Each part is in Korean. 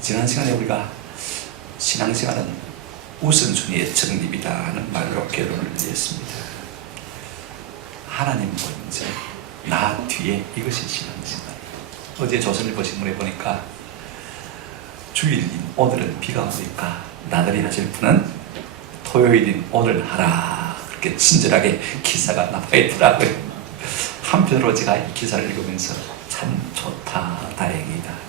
지난 시간에 우리가 신앙생활은 우선순위의 정립이다 하는 말로 결론을 지었습니다. 하나님 먼저, 나 뒤에, 이것이 신앙생활. 어제 조선일보 신문에 보니까 주일인 오늘은 비가 오니까 나들이 하실 분은 토요일인 오늘 하라, 그렇게 친절하게 기사가 나와 있더라고요. 한편으로 제가 이 기사를 읽으면서 참 좋다, 다행이다.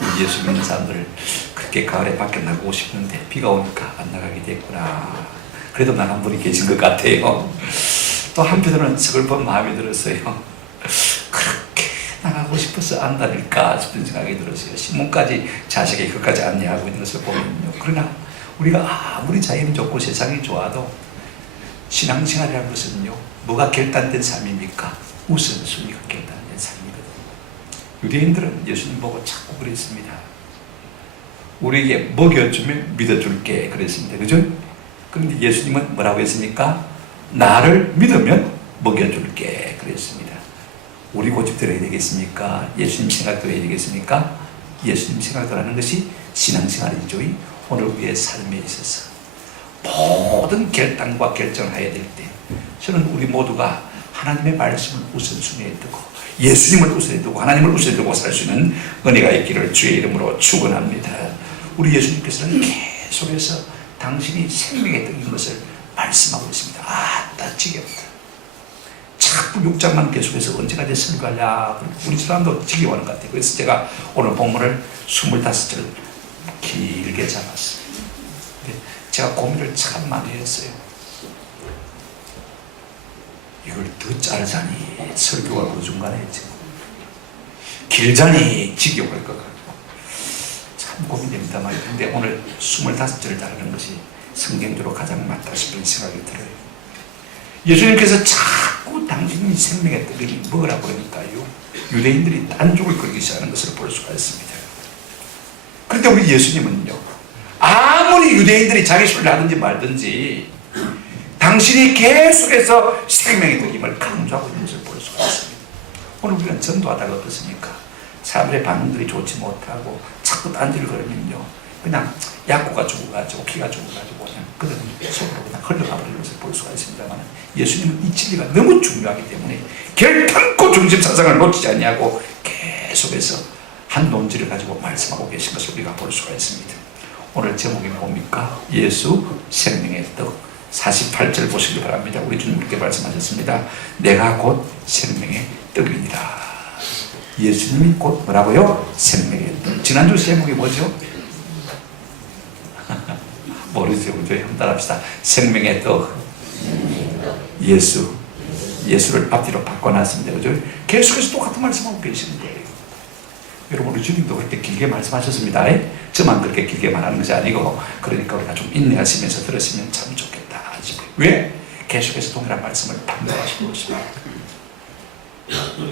우리 예수 믿는 사람들 그렇게 가을에 밖에 나가고 싶은데 비가 오니까 안 나가게 됐구나. 그래도 나간 분이 계신 것 같아요. 또 한편으로는 서글픈 마음이 들었어요. 그렇게 나가고 싶어서 안 다닐까 싶은 생각이 들었어요. 신문까지 자식이 그까지 안내하고 있는 것을 보면요. 그러나 우리가 아무리 자연이 좋고 세상이 좋아도 신앙생활이라는 것은요, 뭐가 결단된 삶입니까? 우선순위가 결단된 삶이거든요. 유대인들은 예수님 보고 자꾸 그랬습니다. 우리에게 먹여주면 믿어줄게 그랬습니다. 그죠? 그런데 예수님은 뭐라고 했습니까? 나를 믿으면 먹여줄게 그랬습니다. 우리 고집 들어야 되겠습니까? 예수님 생각도 해야 되겠습니까? 예수님 생각도 하는 것이 신앙생활이죠. 오늘 우리의 삶에 있어서 모든 결단과 결정을 해야 될 때 저는 우리 모두가 하나님의 말씀을 우선순위에 두고 예수님을 우선에 두고 하나님을 우선에 두고 살 수 있는 은혜가 있기를 주의 이름으로 축원합니다. 우리 예수님께서는 계속해서 당신이 생명의 떡인 것을 말씀하고 있습니다. 아따 지겹다. 자꾸 6장만 계속해서 언제까지 설교하냐. 우리 사람도 지겨워하는 것 같아요. 그래서 제가 오늘 본문을 25절 길게 잡았어요. 제가 고민을 참 많이 했어요. 이걸 더 자르자니 설교가 그 중간에 있지, 길자니 지겨울 것 같고 참 고민됩니다만, 근데 오늘 25절을 자르는 것이 성경적으로 가장 맞다 싶은 생각이 들어요. 예수님께서 자꾸 당신이 생명의 떡을 먹으라고 그러니까요, 유대인들이 딴죽을 끓이기 시작하는 것을 볼 수가 있습니다. 그런데 우리 예수님은요, 아무리 유대인들이 자기 소리를 하든지 말든지 당신이 계속해서 생명의 떡임을 강조하고 있는 것을 볼 수가 있습니다. 오늘 우리는 전도하다가 어떻습니까? 사람들의 반응들이 좋지 못하고 자꾸 딴지를 걸으면요, 그냥 약고가 죽어가지고 기가 죽어가지고 그냥 그들은 속으로 그냥 흘러가 버리는 것을 볼 수가 있습니다만, 예수님은 이 진리가 너무 중요하기 때문에 결단코 중심 사상을 놓치지 않냐고 계속해서 한 논지를 가지고 말씀하고 계신 것을 우리가 볼 수가 있습니다. 오늘 제목이 뭡니까? 예수 생명의 떡. 48절 보시기 바랍니다. 우리 주님 이렇게 말씀하셨습니다. 내가 곧 생명의 떡이니라. 예수님이 곧 뭐라고요? 생명의 떡. 지난주 제목이 뭐죠? 모르죠? 그죠? 한번 따라합시다. 생명의 떡. 예수를 앞뒤로 바꿔놨습니다. 그죠? 계속해서 똑같은 말씀하고 계시는 거예요. 여러분, 우리 주님도 그렇게 길게 말씀하셨습니다. 저만 그렇게 길게 말하는 것이 아니고, 그러니까 우리가 좀 인내하시면서 들으시면 참 좋겠다. 왜? 계속해서 동일한 말씀을 반복하시는 것입니다.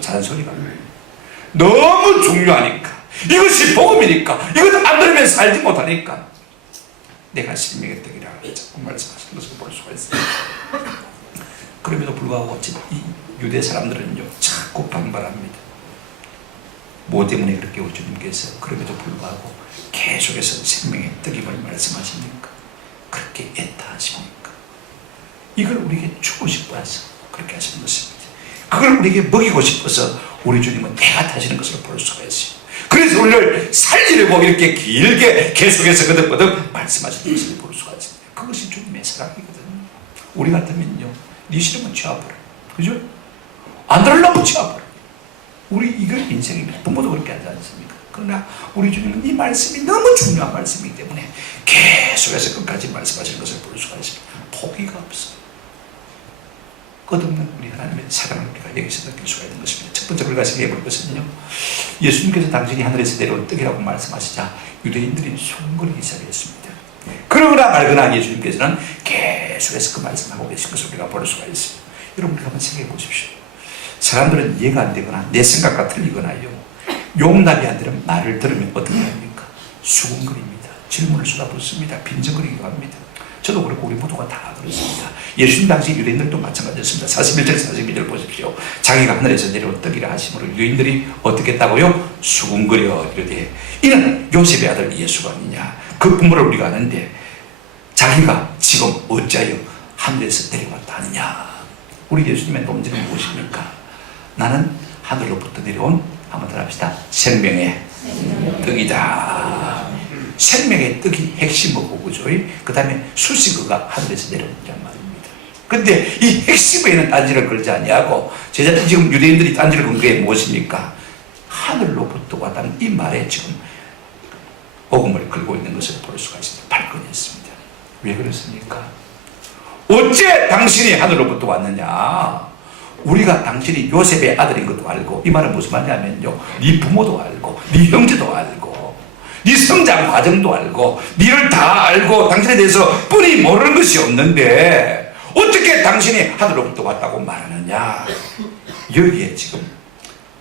잔소리가 너무 중요하니까, 이것이 복음이니까, 이것을 안 들으면 살지 못하니까 내가 생명의 떡이라 자꾸 말씀하시는 것을 볼 수가 있습니다. 그럼에도 불구하고 이 유대 사람들은요, 자꾸 반발합니다. 뭐 때문에 그렇게 우리 주님께서 그럼에도 불구하고 계속해서 생명의 떡임을 말씀하십니까? 그렇게 애타하십니까? 이걸 우리에게 주고 싶어서 그렇게 하시는 것입니다. 그걸 우리에게 먹이고 싶어서 우리 주님은 애가 타시는 것을 볼 수가 있어요. 그래서 우리를 살리려고 이렇게 길게 계속해서 거듭거듭 말씀하시는 것을 볼 수가 있습니다. 그것이 주님의 사랑이거든요. 우리 같으면요, 네 싫으면 치워버려. 그죠? 안 들으려면 치워버려. 우리 이걸 인생입니다. 부모도 그렇게 하지 않습니까? 그러나 우리 주님은 이 말씀이 너무 중요한 말씀이기 때문에 계속해서 끝까지 말씀하시는 것을 볼 수가 있습니다. 포기가 없어요. 끝없는 우리 하나님의 사랑을 우리가 여기서 느낄 수가 있는 것입니다. 첫 번째 우리가 생각해 볼 것은요, 예수님께서 당신이 하늘에서 내려온 떡이라고 말씀하시자 유대인들이 소근거리기 시작했습니다. 그러거나 말거나 예수님께서는 계속해서 그 말씀하고 계신 것을 우리가 볼 수가 있습니다. 여러분, 우리가 한번 생각해 보십시오. 사람들은 이해가 안 되거나 내 생각과 틀리거나요, 용납이 안 되는 말을 들으면 어떻게 합니까? 수군거립니다. 질문을 쏟아붓습니다. 빈정거리기도 합니다. 저도 그렇고 우리 모두가 다 그렇습니다. 예수님 당시 유대인들도 마찬가지였습니다. 41절 42절 보십시오. 자기가 하늘에서 내려온 떡이라 하심으로 유대인들이 어떻게 했다고요? 수군거려 이르되 이는 요셉의 아들 예수가 아니냐. 그 부모를 우리가 아는데 자기가 지금 어찌하여 하늘에서 내려왔다 하느냐. 우리 예수님의 논지는 무엇입니까? 나는 하늘로부터 내려온, 한번 더 합시다, 생명의 떡이다. 생명의 떡이 핵심이고, 그죠? 그 다음에 수식어가 하늘에서 내려온다는 말입니다. 근데 이 핵심에는 딴지를 걸지 아니하고, 제자들 지금 유대인들이 딴지를 건 게 무엇입니까? 하늘로부터 왔다는 이 말에 지금 복음을 걸고 있는 것을 볼 수가 있습니다. 발끈했습니다. 왜 그렇습니까? 어째 당신이 하늘로부터 왔느냐? 우리가 당신이 요셉의 아들인 것도 알고, 이 말은 무슨 말이냐면요, 네 부모도 알고, 네 형제도 알고, 네 성장 과정도 알고, 니를 다 알고 당신에 대해서 뻔히 모르는 것이 없는데 어떻게 당신이 하늘로부터 왔다고 말하느냐. 여기에 지금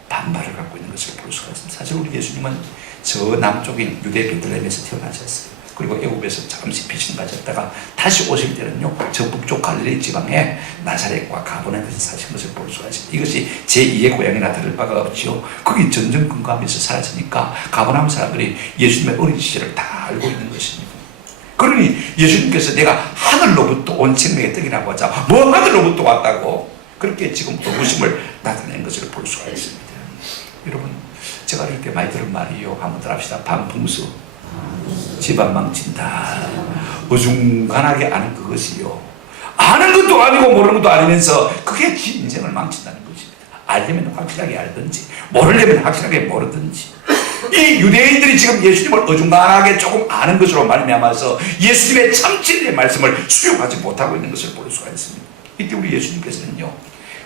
반발을 갖고 있는 것을 볼 수가 있습니다. 사실 우리 예수님은 저 남쪽인 유대 베들레헴에서 태어나셨어요. 그리고 애굽에서 잠시 피신 가졌다가 다시 오실 때는요, 저 북쪽 갈릴리 지방에 나사렛과 가버나움에서 사신 것을 볼 수가 있습니다. 이것이 제2의 고향이나 다를 바가 없지요. 거기 전전 근거하면서 살았으니까 가버나움 사람들이 예수님의 어린 시절을 다 알고 있는 것입니다. 그러니 예수님께서 내가 하늘로부터 온 생명의 떡이라고 하자, 뭐 하늘로부터 왔다고 그렇게 지금 의구심을 나타낸 것을 볼 수가 있습니다. 여러분, 제가 이렇게 많이 들은 말이요, 한번 더 합시다. 반풍수 집안 망친다. 어중간하게 아는 그것이요, 아는 것도 아니고 모르는 것도 아니면서 그게 지 인생을 망친다는 것입니다. 알려면 확실하게 알든지 모르려면 확실하게 모르든지. 이 유대인들이 지금 예수님을 어중간하게 조금 아는 것으로 말미암아서 예수님의 참 진리의 말씀을 수용하지 못하고 있는 것을 볼 수가 있습니다. 이때 우리 예수님께서는요,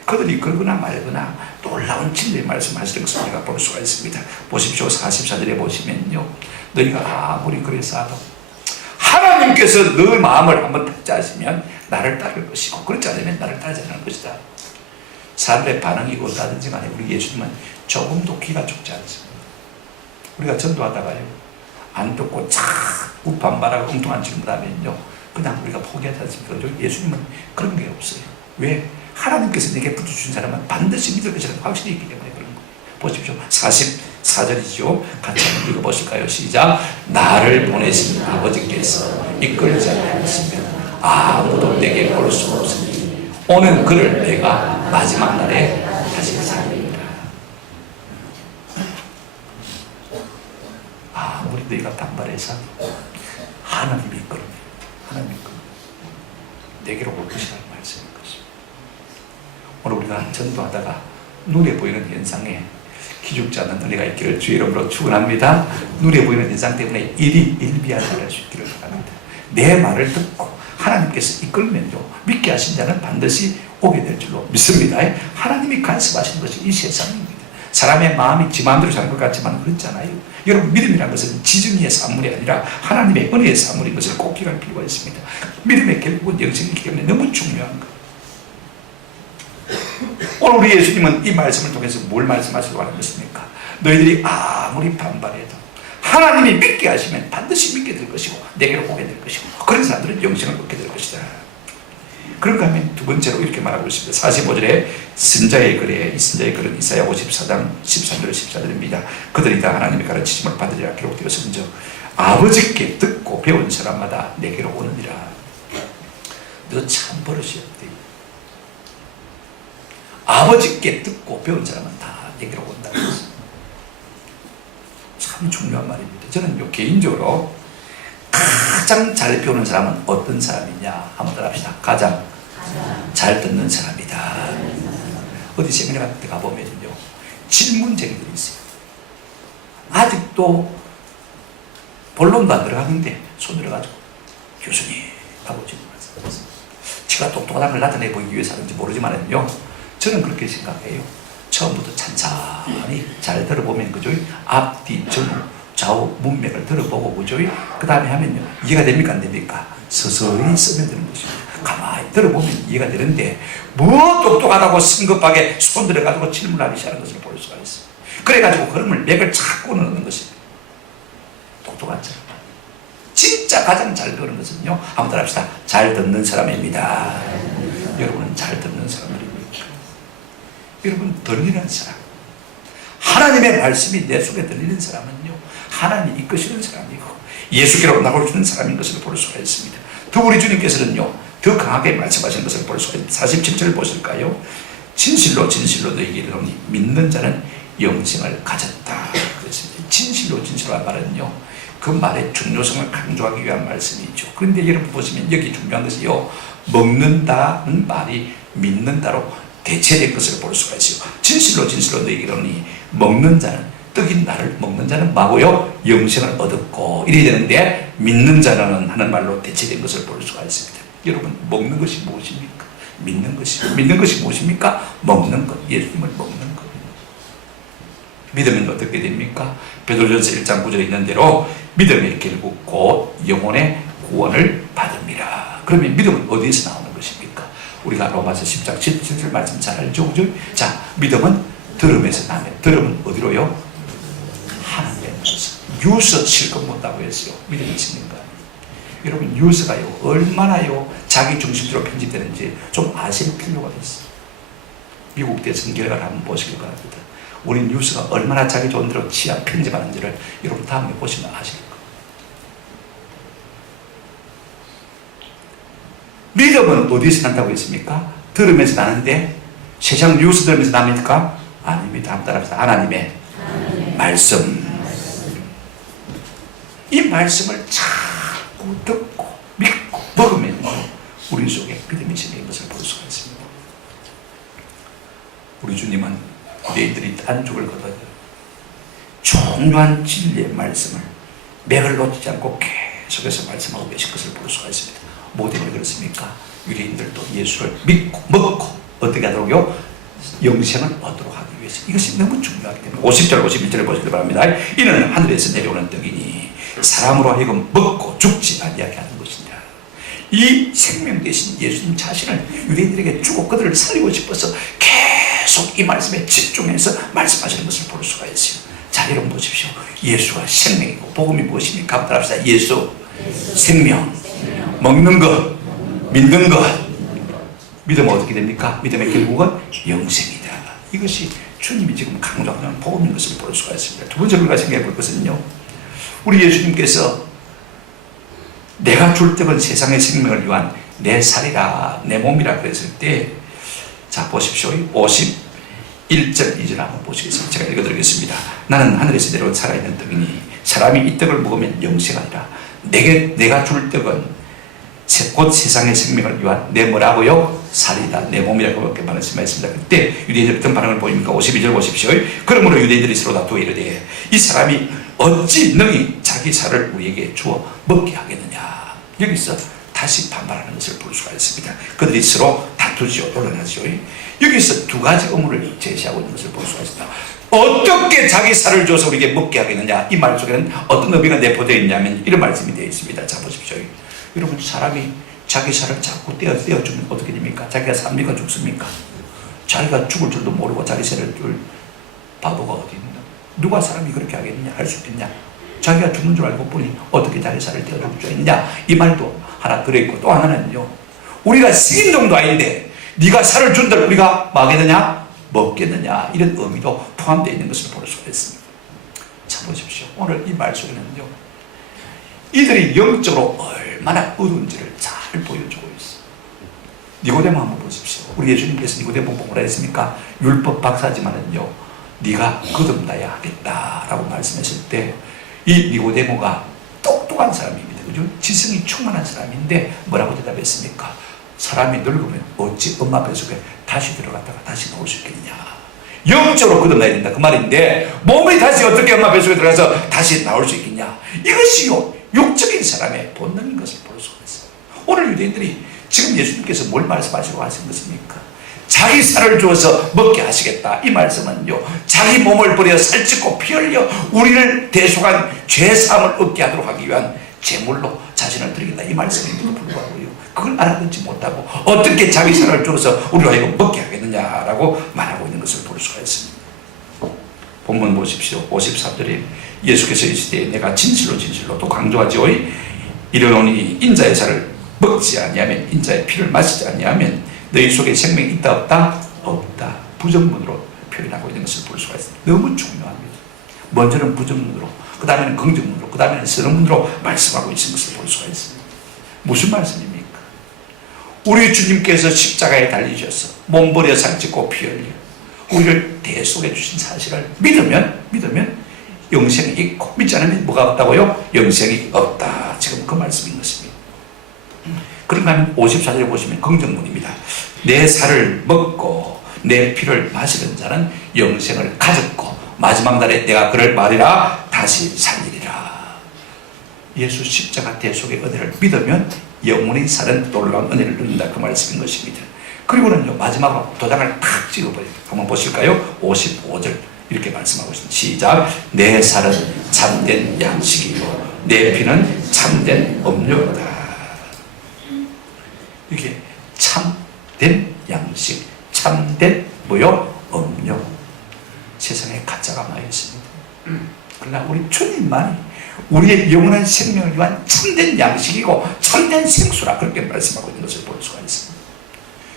그들이 그러거나 말거나 놀라운 진리의 말씀하시는 것을 우리가 볼 수가 있습니다. 보십시오. 44절에 보시면요, 너희가 아무리 그래서 하나님께서 너 마음을 한번 닫지 않으시면 나를 따를 것이고, 그렇지 않으면 나를 따르지 않을 것이다. 사람들의 반응이 어떠하든지 간에 우리 예수님은 조금도 귀가 좁지 않습니다. 우리가 전도하다가요, 안 듣고 자꾸 반발하고 엉뚱한 질문하면요, 그냥 우리가 포기하지 않습니까? 예수님은 그런 게 없어요. 왜? 하나님께서 내게 붙여주신 사람은 반드시 믿을 것이라는 확신이 있기 때문에 그런 거예요. 보십시오. 44절이죠. 같이 한번 읽어보실까요? 시작. 나를 보내신 아버지께서 이끌지 않으시면 아무도 내게 올 수 없으니 오는 그를 내가 마지막 날에 다시 살리리라. 아무리 너희가 반발해서 하나님이 이끌어내, 하나님이 이끌어내, 내게로 올 것이라는 말씀인 것입니다. 오늘 우리가 전도하다가 눈에 보이는 현상에 기죽지 않는 은혜가 있기를 주의 이름으로 축원합니다. 눈에 보이는 현상 때문에 일이 일비하지 않을 수 있기를 바랍니다. 내 말을 듣고 하나님께서 이끌면요, 믿게 하신 자는 반드시 오게 될 줄로 믿습니다. 하나님이 간섭하시는 것이 이 세상입니다. 사람의 마음이 지 마음대로 사는 것 같지만 그렇잖아요. 여러분, 믿음이라는 것은 지정의 산물이 아니라 하나님의 은혜의 산물인 것을 꼭 기억할 필요가 있습니다. 믿음의 결국은 영생이기 때문에 너무 중요한 거예요. 오늘 우리 예수님은 이 말씀을 통해서 뭘 말씀하시려고 하는 것입니까? 너희들이 아무리 반발해도 하나님이 믿게 하시면 반드시 믿게 될 것이고 내게로 오게 될 것이고 그런 사람들은 영생을 얻게 될 것이다. 그런가 하면 두 번째로 이렇게 말하고 있습니다. 45절에 선자의 글에, 이 선자의 글은 이사야 54장 13절 14절입니다. 그들이 다 하나님의 가르치심을 받으리라 기록되었은즉 아버지께 듣고 배운 사람마다 내게로 오느니라. 너 참 버릇이 없대. 아버지께 듣고 배운 사람은 다 내게로 온다고 했습니다. 참 중요한 말입니다. 저는 개인적으로 가장 잘 배우는 사람은 어떤 사람이냐 한번 따라합시다. 가장 잘 듣는 사람이다. 어디 세미나 같은 데 가보면요, 질문쟁이들이 있어요. 아직도 본론도 안 들어가는데 손 들어가지고 교수님 하고 질문하세요. 제가 똑똑한 걸 나타내 보이기 위해서 하는지 모르지만요, 저는 그렇게 생각해요. 처음부터 찬찬히 잘 들어보면, 그죠? 앞뒤 전후 좌우 문맥을 들어보고, 그죠? 그 다음에 하면요, 이해가 됩니까 안 됩니까? 서서히 쓰면 되는 것입니다. 가만히 들어보면 이해가 되는데 뭐 똑똑하다고 성급하게 손 들어가지고 질문하기 시작하는 것을 볼 수가 있어요. 그래가지고 흐름을 맥을 자꾸 넣는 것입니다. 똑똑한 사람, 진짜 진짜 가장 잘 배우는 것은요, 한번 따라합시다. 잘 듣는 사람입니다. 여러분은 잘 듣는 사람들입니까? 여러분, 들리는 사람, 하나님의 말씀이 내 속에 들리는 사람은요, 하나님이 이끄시는 사람이고 예수께로 나올 수 있는 사람인 것을 볼 수가 있습니다. 또 우리 주님께서는요, 더 강하게 말씀하시는 것을 볼 수가 있습니다. 47절 보실까요? 진실로 진실로 너희에게 이르노니 믿는 자는 영생을 가졌다 그랬습니다. 진실로 진실로 말은요, 그 말의 중요성을 강조하기 위한 말씀이죠. 그런데 여러분 보시면 여기 중요한 것이요, 먹는다는 말이 믿는다로 대체된 것을 볼 수가 있어요. 진실로 진실로 너희에게 이르노니 먹는 자는, 떡인 나를 먹는 자는 뭐고요? 영생을 얻었고 이래야 되는데 믿는 자는 하는 말로 대체된 것을 볼 수가 있습니다. 여러분, 먹는 것이 무엇입니까? 믿는 것이 무엇입니까? 먹는 것, 예수님을 먹는 것. 믿으면 어떻게 됩니까? 베드로전서 1장 9절에 있는 대로 믿음의 결국 곧 영혼의 구원을 받습니다. 그러면 믿음은 어디에서 나오는 것입니까? 우리가 로마서 10장 17절 말씀 잘 알죠? 그죠? 자, 믿음은 들음에서 나면, 들음은 어디로요? 하나님의 말씀. 뉴스 실컷 못다고 했어요. 믿음이 있는 거. 여러분, 뉴스가요, 얼마나요 자기 중심적으로 편집되는지 좀 아실 필요가 있어요. 미국 대선 결과를 한번 보시길 바랍니다. 우리 뉴스가 얼마나 자기 좋은대로 취합 편집하는지를 여러분 다음에 보시면 아실 거예요. 믿음은 어디서 난다고 했습니까? 들으면서 나는데 세상 뉴스 들으면서 납니까? 아닙니다. 한번 따라합시다. 하나님의 말씀. 이 말씀을 자꾸 듣고 믿고 먹으면 우리 속에 믿음이 생기는 것을 볼 수가 있습니다. 우리 주님은 유대인들이 딴죽을 걷어요. 중요한 진리의 말씀을 맥을 놓치지 않고 계속해서 말씀하고 계신 것을 볼 수가 있습니다. 뭐 때문에 그렇습니까? 유대인들도 예수를 믿고 먹고 어떻게 하도록요? 영생을 얻도록 하기 위해서. 이것이 너무 중요하기 때문에 50절 51절을 보시기 바랍니다. 이는 하늘에서 내려오는 떡이니 사람으로 하여금 먹고 죽지 아니하게 하는 것이니라. 이 생명 대신 예수님 자신을 유대인들에게 주고 그들을 살리고 싶어서 계속 이 말씀에 집중해서 말씀하시는 것을 볼 수가 있어요. 자, 여러분 보십시오. 예수가 생명이고 복음이 무엇입니까? 한번 따라합시다. 예수, 생명, 먹는 것, 믿는 것. 믿으면 어떻게 됩니까? 믿음의 결국은 영생이다. 이것이 주님이 지금 강조하는 복음인 것을 볼 수가 있습니다. 두 번째 우리가 생각해 볼 것은요, 우리 예수님께서 내가 줄 떡은 세상의 생명을 위한 내 살이라, 내 몸이라 그랬을 때, 자 보십시오. 51절 2절 한번 보시겠습니다. 제가 읽어드리겠습니다. 나는 하늘에서 내려온 살아있는 떡이니 사람이 이 떡을 먹으면 영생하리라. 내가 줄 떡은 곧 세상의 생명을 위한 내 뭐라고요? 살이다, 내 몸이라고 그렇게 말씀하셨습니다. 그때 유대인들이 어떤 반응을 보입니까? 52절 보십시오. 그러므로 유대인들이 서로 다투어 이르되 이 사람이 어찌 능히 자기 살을 우리에게 주어 먹게 하겠느냐. 여기서 다시 반발하는 것을 볼 수가 있습니다. 그들이 서로 다투지요, 논란하지요. 여기서 두 가지 의문을 제시하고 있는 것을 볼 수가 있습니다. 어떻게 자기 살을 줘서 우리에게 먹게 하겠느냐. 이 말 속에는 어떤 의미가 내포되어 있냐면 이런 말씀이 되어 있습니다. 자 보십시오. 여러분, 사람이 자기 살을 자꾸 떼어주면 어떻게 됩니까? 자기가 삽니까? 죽습니까? 자기가 죽을 줄도 모르고 자기 살을 줄 바보가 어디 있나? 누가 사람이 그렇게 하겠느냐? 할 수 있겠냐? 자기가 죽는 줄 알고 보니 어떻게 자기 살을 떼어줄 수 있느냐? 이 말도 하나 들어있고, 또 하나는요, 우리가 식인종도 아닌데 네가 살을 준들 우리가 먹겠느냐? 먹겠느냐? 이런 의미도 포함되어 있는 것을 볼 수가 있습니다. 자 보십시오. 오늘 이 말 속에는요, 이들이 영적으로 얼마나 어두운지를 잘 보여주고 있어요. 니고데모 한번 보십시오. 우리 예수님께서 니고데모 보고 뭐라 했습니까? 율법 박사지만은요, 네가 거듭나야 하겠다라고 말씀하실 때, 이 니고데모가 똑똑한 사람입니다. 그죠? 지성이 충만한 사람인데 뭐라고 대답했습니까? 사람이 늙으면 어찌 엄마 뱃속에 다시 들어갔다가 다시 나올 수 있겠냐. 영적으로 거듭나야 된다 그 말인데, 몸이 다시 어떻게 엄마 뱃속에 들어가서 다시 나올 수 있겠냐. 이것이요, 육적인 사람의 본능인 것을 볼 수가 있어요. 오늘 유대인들이 지금 예수님께서 뭘 말씀하시고 하신 것입니까? 자기 살을 주어서 먹게 하시겠다. 이 말씀은요, 자기 몸을 버려 살찌고 피 흘려 우리를 대속한 죄사함을 얻게 하도록 하기 위한 제물로 자신을 드리겠다. 이 말씀인데도 불구하고요, 그걸 알아듣지 못하고 어떻게 자기 살을 주어서 우리가 이거 먹게 하겠느냐라고 말하고 있는 것을 볼 수가 있습니다. 본문 보십시오. 53절에 예수께서 이 시대에 내가 진실로 진실로 또 강조하죠. 이르노니 인자의 살을 먹지 아니하면, 인자의 피를 마시지 아니하면 너희 속에 생명이 있다 없다? 없다. 부정문으로 표현하고 있는 것을 볼 수가 있습니다. 너무 중요합니다. 먼저는 부정문으로, 그 다음에는 긍정문으로, 그 다음에는 선언문으로 말씀하고 있는 것을 볼 수가 있습니다. 무슨 말씀입니까? 우리 주님께서 십자가에 달리셔서 몸버려 살찌고 피 흘려 우리를 대속해 주신 사실을 믿으면 영생이 있고, 믿지 않으면 뭐가 없다고요? 영생이 없다. 지금 그 말씀인 것입니다. 그런가 하면 54절에 보시면 긍정문입니다. 내 살을 먹고 내 피를 마시는 자는 영생을 가졌고 마지막 날에 내가 그를 말이라 다시 살리리라. 예수 십자가 대속의 은혜를 믿으면 영원히 사는 놀라운 은혜를 누린다. 그 말씀인 것입니다. 그리고는요, 마지막으로 도장을 탁 찍어버려요. 한번 보실까요? 55절 이렇게 말씀하고 있습니다. 시작. 내 살은 참된 양식이고 내 피는 참된 음료다. 이게 참된 양식, 참된 뭐요? 음료. 세상에 가짜가 많이 있습니다. 그러나 우리 주님만이 우리의 영원한 생명을 위한 참된 양식이고 참된 생수라, 그렇게 말씀하고 있는 것을 볼 수가 있습니다.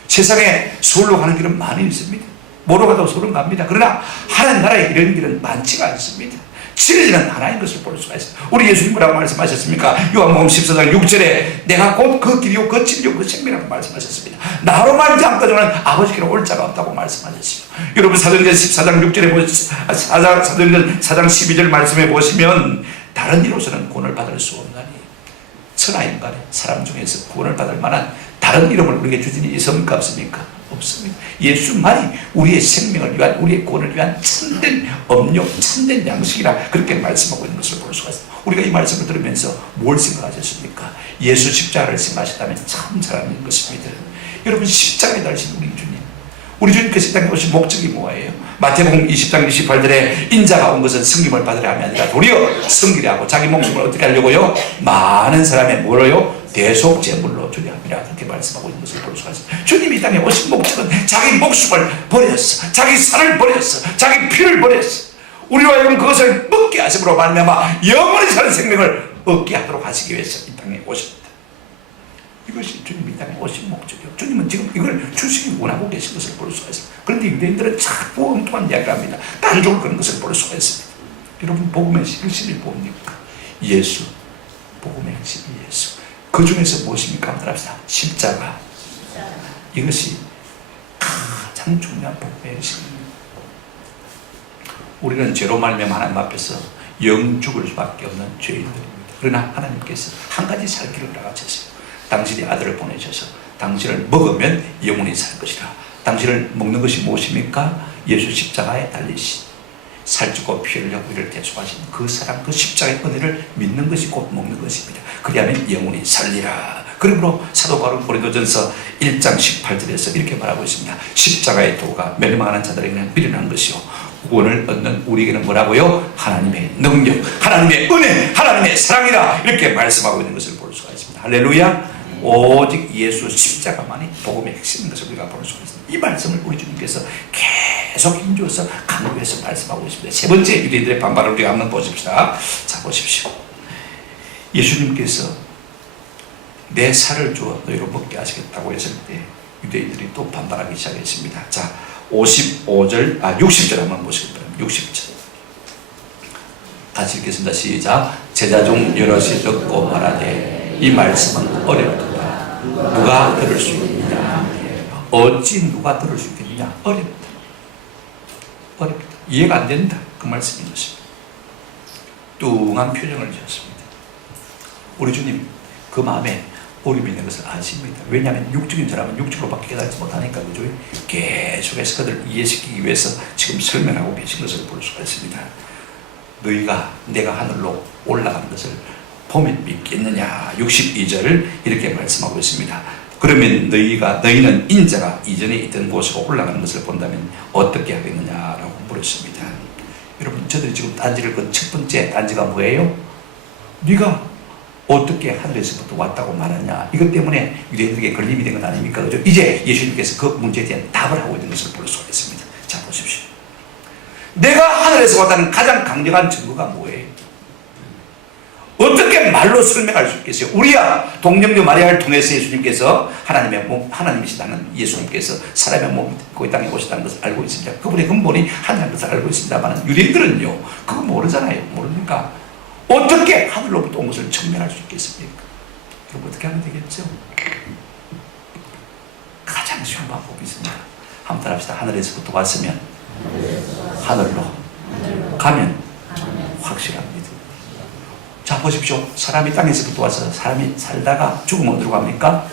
세상에 서울로 가는 길은 많이 있습니다. 뭐로 가도 서울은 갑니다. 그러나 하나님 나라에 이런 길은 많지가 않습니다. 진리는 하나인 것을 볼 수가 있습니다. 우리 예수님 뭐라고 말씀하셨습니까? 요한복음 14장 6절에 내가 곧 그 길이요 그 진리요 그 생명이라고 말씀하셨습니다. 나로 말미암고는 아버지께로 올 자가 없다고 말씀하셨어요. 여러분 사도행전 14장 6절에 사도행전 4장 12절 말씀해 보시면 다른 이로서는 구원을 받을 수 없나니 천하인간의 사람 중에서 구원을 받을 만한 다른 이름을 우리에게 주시니 있습니까? 없습니까? 없습니다. 예수만이 우리의 생명을 위한, 우리의 구원을 위한 참된 음료, 참된 양식이라 그렇게 말씀하고 있는 것을 볼 수가 있습니다. 우리가 이 말씀을 들으면서 뭘 생각하셨습니까? 예수 십자가를 생각하셨다면 참 잘하는 것입니다. 여러분, 십자가에 달리신 우리 주님, 우리 주님께서 이 땅에 오신 목적이 뭐예요? 마태복음 20장 28절에 인자가 온 것은 승림을 받으려 함이 아니라 도리어 승리를 하고 자기 목숨을 어떻게 하려고요? 많은 사람의 뭐로요? 대속 제물로 주려 함이라, 그렇게 말씀하고 있는 것을 볼 수가 있습니다. 주님이 이 땅에 오신 목적은 자기 목숨을 버렸어, 자기 살을 버렸어, 자기 피를 버렸어. 우리와 여러분 그것을 먹게 하심으로 말미암아 영원히 사는 생명을 얻게 하도록 하시기 위해서 이 땅에 오셨다. 이것이 주님이 이 땅에 오신 목적이요. 주님은 지금 이걸 주시기 원하고 계신 것을 볼 수가 있습니다. 그런데 유대인들은 자꾸 엉뚱한 이야기를 합니다. 딴종을 그런 것을 볼 수가 있습니다. 여러분, 복음의 핵심이 뭡니까? 예수. 복음의 핵심이 예수. 그 중에서 무엇입니까? 한번 합시다. 십자가. 이것이 가장 중요한 복음의 핵심입니다. 우리는 죄로 말미암아 하나님 앞에서 영죽을 수밖에 없는 죄인들입니다. 그러나 하나님께서 한 가지 살 길을 나가셨어요. 당신의 아들을 보내셔서 당신을 먹으면 영원히 살 것이라. 당신을 먹는 것이 무엇입니까? 예수 십자가에 달리신, 살찌고 피 흘려 우리를 대속하신 그 사랑, 그 십자가의 은혜를 믿는 것이 곧 먹는 것입니다. 그리하면 영원히 살리라. 그러므로 사도 바울은 고린도전서 1장 18절에서 이렇게 말하고 있습니다. 십자가의 도가 멸망하는 자들에게는 미련한 것이요 구원을 얻는 우리에게는 뭐라고요? 하나님의 능력, 하나님의 은혜, 하나님의 사랑이라, 이렇게 말씀하고 있는 것을 볼 수가 있습니다. 할렐루야. 오직 예수 십자가만이 복음의 핵심인 것을 우리가 볼 수가 있습니다. 이 말씀을 우리 주님께서 계속 힘주어서 강조해서 말씀하고 있습니다. 세 번째 유대인들의 반발을 우리가 한번 보십시다. 자, 보십시오. 예수님께서 내 살을 주어 너희로 먹게 하시겠다고 했을 때 유대인들이 또 반발하기 시작했습니다. 자, 60절 한번 보시기 바랍니다. 60절 같이 읽겠습니다. 시작. 제자 중 여럿이 듣고 말하되 이 말씀은 어렵도다. 누가 들을 수 있느냐? 어찌 누가 들을 수 있겠느냐? 어렵다. 어렵다. 이해가 안 된다. 그 말씀인 것입니다. 뚱한 표정을 지었습니다. 우리 주님 그 마음에 어려움이 있는 것을 아십니다. 왜냐하면 육적인 사람은 육적으로밖에 깨닫지 못하니까, 그죠? 계속해서 그들을 이해시키기 위해서 지금 설명하고 계신 것을 볼 수가 있습니다. 너희가 내가 하늘로 올라가는 것을 보면 믿겠느냐? 62절 이렇게 말씀하고 있습니다. 그러면 너희는 인자가 이전에 있던 곳으로 올라가는 것을 본다면 어떻게 하겠느냐라고 물었습니다. 여러분, 저들이 지금 딴지를 그 첫 번째 딴지가 뭐예요? 네가 어떻게 하늘에서부터 왔다고 말하냐? 이것 때문에 유대인들에게 걸림이 된 건 아닙니까? 그죠? 이제 예수님께서 그 문제에 대한 답을 하고 있는 것을 볼 수가 있습니다. 자, 보십시오. 내가 하늘에서 왔다는 가장 강력한 증거가 뭐예요? 어떻게 말 말로 설명할 수 있겠어요? 우리야 동정녀 마리아를 통해서 예수님께서 하나님이시다는 예수님께서 사람의 몸을 입고 이 땅에 오셨다는 것을 알고 있습니다. 그분의 근본이 하나님인 것을 알고 있습니다만 유대인들은요 그거 모르잖아요. 모르니까 어떻게 하늘로부터 온 것을 증명할 수 있겠습니까? 그럼 어떻게 하면 되겠죠? 가장 쉬운 방법이 있습니다. 한번 따라합시다. 하늘에서부터 왔으면 하늘로 가면 확실합니다. 자 보십시오. 사람이 땅에서부터 와서 사람이 살다가 죽으면 어디로 갑니까?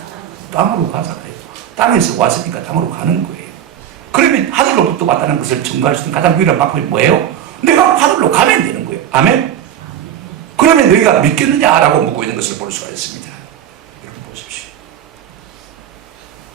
땅으로 가잖아요. 땅에서 왔으니까 땅으로 가는 거예요. 그러면 하늘로부터 왔다는 것을 증거할 수 있는 가장 유일한 방법이 뭐예요? 내가 하늘로 가면 되는 거예요. 아멘? 그러면 너희가 믿겠느냐라고 묻고 있는 것을 볼 수가 있습니다. 여러분 보십시오.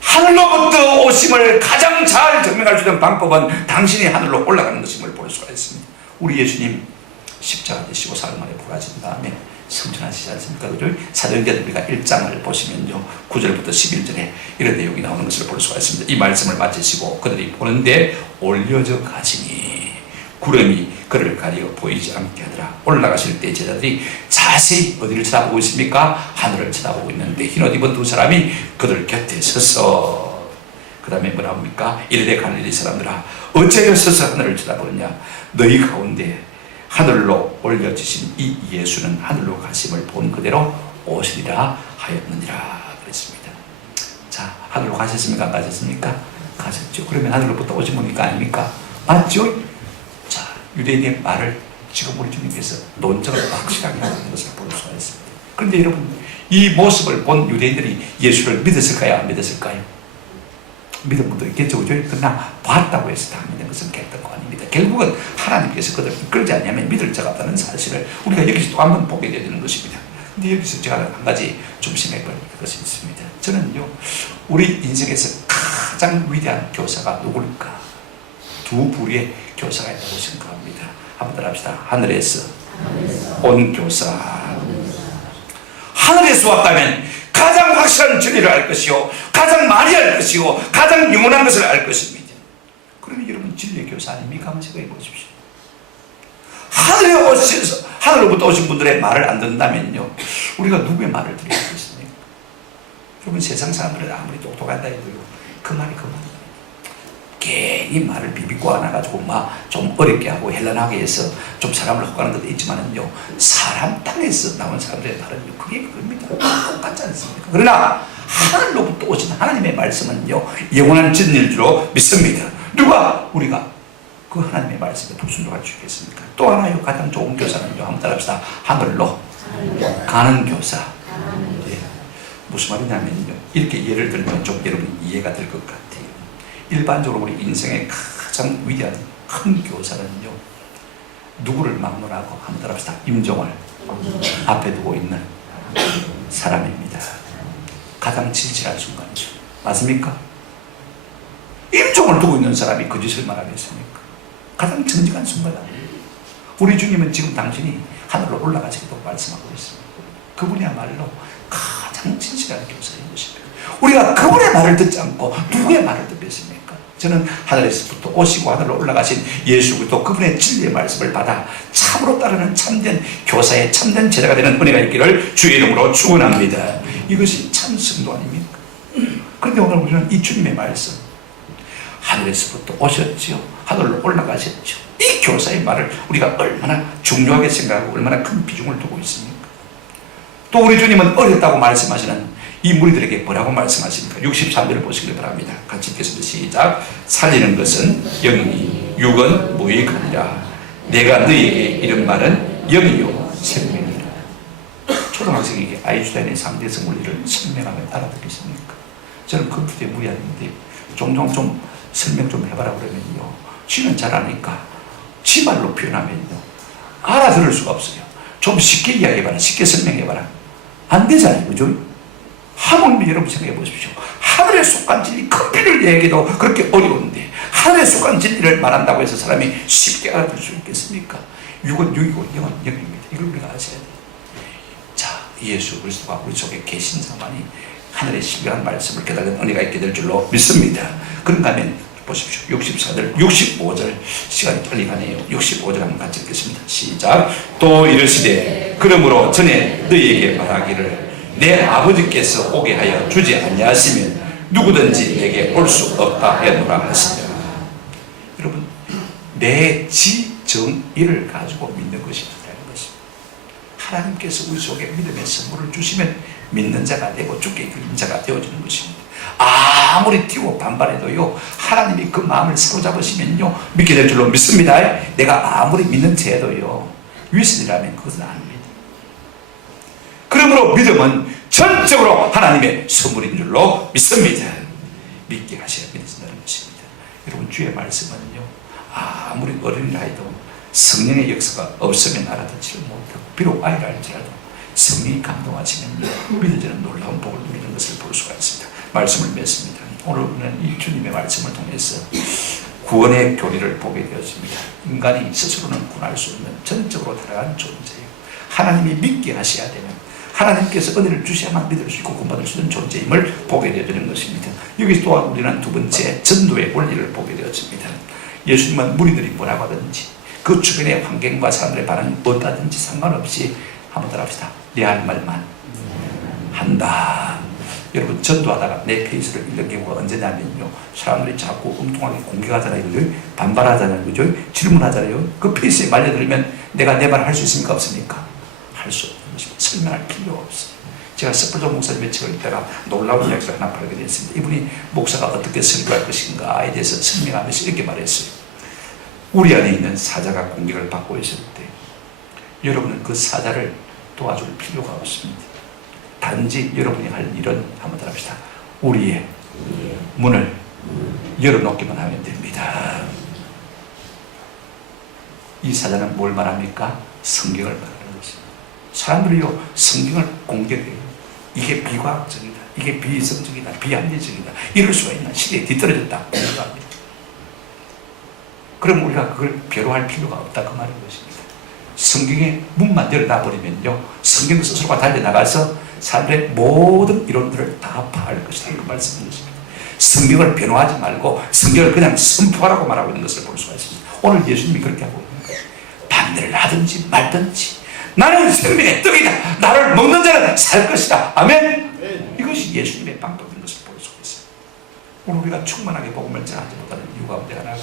하늘로부터 오심을 가장 잘 증명할 수 있는 방법은 당신이 하늘로 올라가는 것임을 볼 수가 있습니다. 우리 예수님 십자가 지시고 사흘 만에 부활하신 다음에 승천하시지 않습니까? 그죠? 사도행전 우리가 1장을 보시면요 9절부터 11절에 이런 내용이 나오는 것을 볼 수가 있습니다. 이 말씀을 마치시고 그들이 보는데 올려져 가시니 구름이 그를 가리어 보이지 않게 하더라. 올라가실 때 제자들이 자세히 어디를 쳐다보고 있습니까? 하늘을 쳐다보고 있는데 흰옷 입은 두 사람이 그들 곁에 서서 그 다음에 뭐라 합니까? 이르되 갈릴리 사람들아 어찌하여 서서 하늘을 쳐다보느냐? 너희 가운데 하늘로 올려지신 이 예수는 하늘로 가심을 본 그대로 오시리라 하였느니라 그랬습니다. 자, 하늘로 가셨습니까? 안 가셨습니까? 가셨죠. 그러면 하늘로부터 오신 분이니까 아닙니까? 맞죠? 자, 유대인의 말을 지금 우리 주님께서 논증을 확실하게 하는 것을 볼 수가 있습니다. 그런데 여러분, 이 모습을 본 유대인들이 예수를 믿었을까요? 안 믿었을까요? 믿은 분도 있겠죠. 그러나 봤다고 해서 다 믿는 것은 결코 아닙니다. 결국은 하나님께서 그들을 이끌지 않냐면 믿을 자가 없다는 사실을 우리가 여기서 또 한번 보게 되는 것입니다. 근데 여기서 제가 한 가지 좀 생각해 볼 것이 있습니다. 저는요, 우리 인생에서 가장 위대한 교사가 누굴까? 두 부류의 교사가 있다고 생각합니다. 한번 따라합시다. 하늘에서 온 교사. 하늘에서 왔다면 가장 확실한 진리를 알 것이요, 가장 많이 알 것이요, 가장 영원한 것을 알 것입니다. 그러면 여러분 진리의 교사 아닙니까? 한번 생각해 보십시오. 하늘에 오셔서 하늘로부터 오신 분들의 말을 안 듣는다면요, 우리가 누구의 말을 들으시겠습니까? 여러분 세상 사람들은 아무리 똑똑하다 해도요, 그 말이 그 말이에요. 괜히 말을 비비고 안아가지고 막 좀 어렵게 하고 헬란하게 해서 좀 사람을 헛가는 것도 있지만은요, 사람 땅에서 나온 사람들의 말은요, 그게 그겁니다. 똑같지 않습니까? 그러나 하늘로부터 오신 하나님의 말씀은요, 영원한 진리일 줄로 믿습니다. 누가 우리가 그 하나님의 말씀에 불순종할 수 있겠습니까? 또 하나요, 가장 좋은 교사는요, 한번 따라합시다. 하늘로 가는 교사. 예. 무슨 말이냐면요, 이렇게 예를 들면 좀 여러분이 이해가 될 것 같아요. 일반적으로 우리 인생의 가장 위대한 큰 교사는요, 누구를 막론하고 한번 따라합시다. 임종을 앞에 두고 있는 사람입니다. 가장 진실한 순간이죠. 맞습니까? 임종을 두고 있는 사람이 그 짓을 말하겠습니까? 가장 정직한 순간 아니에요. 우리 주님은 지금 당신이 하늘로 올라가시기도 말씀하고 있습니다. 그분이야말로 가장 진실한 교사인 것입니다. 우리가 그분의 말을 듣지 않고 누구의 말을 듣겠습니까? 저는 하늘에서부터 오시고 하늘로 올라가신 예수 그리스도 그분의 진리의 말씀을 받아 참으로 따르는 참된 교사의 참된 제자가 되는 은혜가 있기를 주의 이름으로 축원합니다. 이것이 참 성도 아닙니까? 그런데 오늘 우리는 이 주님의 말씀, 하늘에서부터 오셨지요, 하늘로 올라가셨죠, 이 교사의 말을 우리가 얼마나 중요하게 생각하고 얼마나 큰 비중을 두고 있습니까? 또 우리 주님은 어렸다고 말씀하시는 이 무리들에게 뭐라고 말씀하십니까? 63절을 보시길 바랍니다. 같이 읽겠습니다. 시작. 살리는 것은 영이니 육은 무익하니라. 내가 너희에게 이런 말은 영이요 생명이라. 초등학생에게 아인슈타인의 3대성 원리를 설명하면 알아듣겠습니까? 저는 컴퓨터에 무리하는데 종종 좀 설명 좀 해봐라 그러면요, 지는 잘 아니까 지 말로 표현하면요 알아들을 수가 없어요. 좀 쉽게 이야기해봐라, 쉽게 설명해봐라, 안 되잖아요. 그죠? 하물며 여러분 생각해 보십시오. 하늘에 속한 진리, 컴퓨터를 얘기해도 그렇게 어려운데 하늘에 속한 진리를 말한다고 해서 사람이 쉽게 알아들 수 있겠습니까? 육은 육이고 영은 영입니다. 이걸 우리가 아셔야 돼요. 자, 예수 그리스도가 우리 속에 계신 자만이 하늘의 신비한 말씀을 깨달은 은혜가 있게 될 줄로 믿습니다. 그런가 하면 보십시오. 64절, 65절 시간이 빨리 가네요. 65절 한번 같이 읽겠습니다. 시작. 또 이르시되 그러므로 전에 너희에게 말하기를 내 아버지께서 오게 하여 주지 아니하시면 누구든지 내게 올 수 없다 하였노라 하시니라. 여러분, 내 지정의를 가지고 믿는 것이 아니라는 것입니다. 하나님께서 우리 속에 믿음의 선물을 주시면 믿는 자가 되고 주께 그린 자가 되어지는 것입니다. 아무리 띄고 반발해도요, 하나님이 그 마음을 사로잡으시면요 믿게 될 줄로 믿습니다. 내가 아무리 믿는 죄도요 위선이라면 그것은 아닙니다. 그러므로 믿음은 전적으로 하나님의 선물인 줄로 믿습니다. 믿게 하셔야 믿어진다는 것입니다. 여러분, 주의 말씀은요 아무리 어린이라 해도 성령의 역사가 없으면 알아듣지를 못하고, 비록 아이라 할지라도 성령이 감동하시면 믿어지는 놀라운 복을 누리는 것을 볼 수가 있습니다. 말씀을 맺습니다. 오늘은 이 주님의 말씀을 통해서 구원의 교리를 보게 되었습니다. 인간이 스스로는 구원할 수 없는 전적으로 타락한 존재예요. 하나님이 믿게 하셔야 되는, 하나님께서 은혜를 주셔야만 믿을 수 있고 구원받을 수 있는 존재임을 보게 되는 것입니다. 여기서 또한 우리는 두 번째 전도의 원리를 보게 되었습니다. 예수님은 무리들이 뭐라고 하든지 그 주변의 환경과 사람들의 반응이 어떠든지 상관없이 한번 더 합시다. 내 할 말만 한다. 여러분, 전도하다가 내 페이스를 읽는 경우가 언제냐면요, 사람들이 자꾸 엉뚱하게 공격하잖아요, 그죠? 반발하잖아요, 그죠? 질문하잖아요. 그 페이스에 말려들면 내가 내 말을 할 수 있습니까? 없습니까? 할 수 없는 것입니다. 설명할 필요가 없어요. 제가 스펄전 목사님의 책을 읽다가 놀라운 이야기를 하나 발견 했습니다. 이분이 목사가 어떻게 설교할 것인가에 대해서 설명하면서 이렇게 말했어요. 우리 안에 있는 사자가 공격을 받고 있을 때 여러분은 그 사자를 도와줄 필요가 없습니다. 단지 여러분이 할 일은 한번 더 합시다. 우리의 문을 열어놓기만 하면 됩니다. 이 사자는 뭘 말합니까? 성경을 말하는 것입니다. 사람들이요, 성경을 공격해요. 이게 비과학적이다, 이게 비이성적이다, 비합리적이다, 이럴 수가 있나, 시대에 뒤떨어졌다 공격합니다. 그럼 우리가 그걸 배려할 필요가 없다, 그 말인 것입니다. 성경의 문만 열어놔 버리면요, 성경 스스로가 달려나가서 사람들의 모든 이론들을 다 파할 것이다, 그 말씀인 것입니다. 성경을 변호하지 말고 성경을 그냥 선포하라고 말하고 있는 것을 볼 수가 있습니다. 오늘 예수님이 그렇게 하고 있는 거예요. 반대를 하든지 말든지 나는 생명의 떡이다, 나를 먹는 자는 살 것이다. 아멘. 이것이 예수님의 방법인 것을 볼 수가 있어요. 오늘 우리가 충만하게 복음을 전하지 못하는 이유 가운데 하나가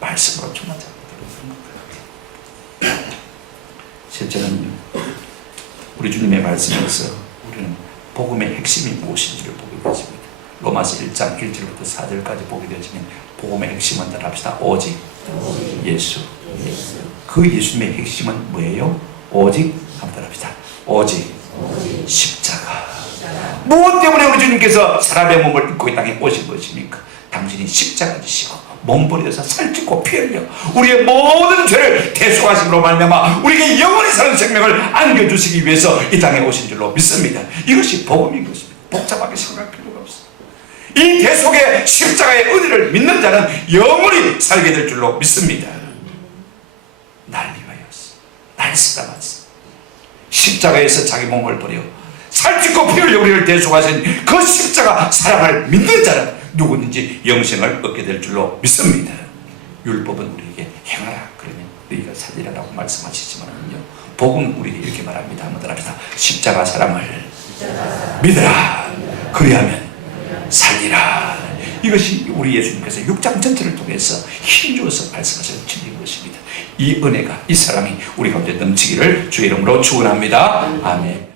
말씀으로 충만하지 못하는 것. 셋째는요, 우리 주님의 말씀에서 우리는 복음의 핵심이 무엇인지를 보게 되었습니다. 로마서 1장 1절부터 4절까지 보게 되어지면 복음의 핵심은 다 합시다. 오직 예수. 그 예수님의 핵심은 뭐예요? 오직 한번 합시다. 오직 십자가. 무엇 때문에 우리 주님께서 사람의 몸을 입고 이 땅에 오신 것입니까? 당신이 십자가 지시고 몸버려서 살찌고 피 흘려 우리의 모든 죄를 대속하심으로 말미암아 우리에게 영원히 사는 생명을 안겨주시기 위해서 이 땅에 오신 줄로 믿습니다. 이것이 복음인 것입니다. 복잡하게 생각할 필요가 없습니다. 이 대속의 십자가의 은혜를 믿는 자는 영원히 살게 될 줄로 믿습니다. 날 위하여서, 날 쓰다봤어. 십자가에서 자기 몸을 버려 살찌고 피 흘려 우리를 대속하신 그 십자가 사랑을 믿는 자는 누구든지 영생을 얻게 될 줄로 믿습니다. 율법은 우리에게 행하라 그러면 너희가 살리라라고 말씀하시지만요, 복음은 우리에게 이렇게 말합니다. 한번 합시다. 십자가 사랑을 믿으라, 그리하면 살리라. 이것이 우리 예수님께서 6장 전체를 통해서 힘주어서 말씀하신 진리인 것입니다. 이 은혜가, 이 사랑이 우리 가운데 넘치기를 주의 이름으로 축원합니다. 아멘.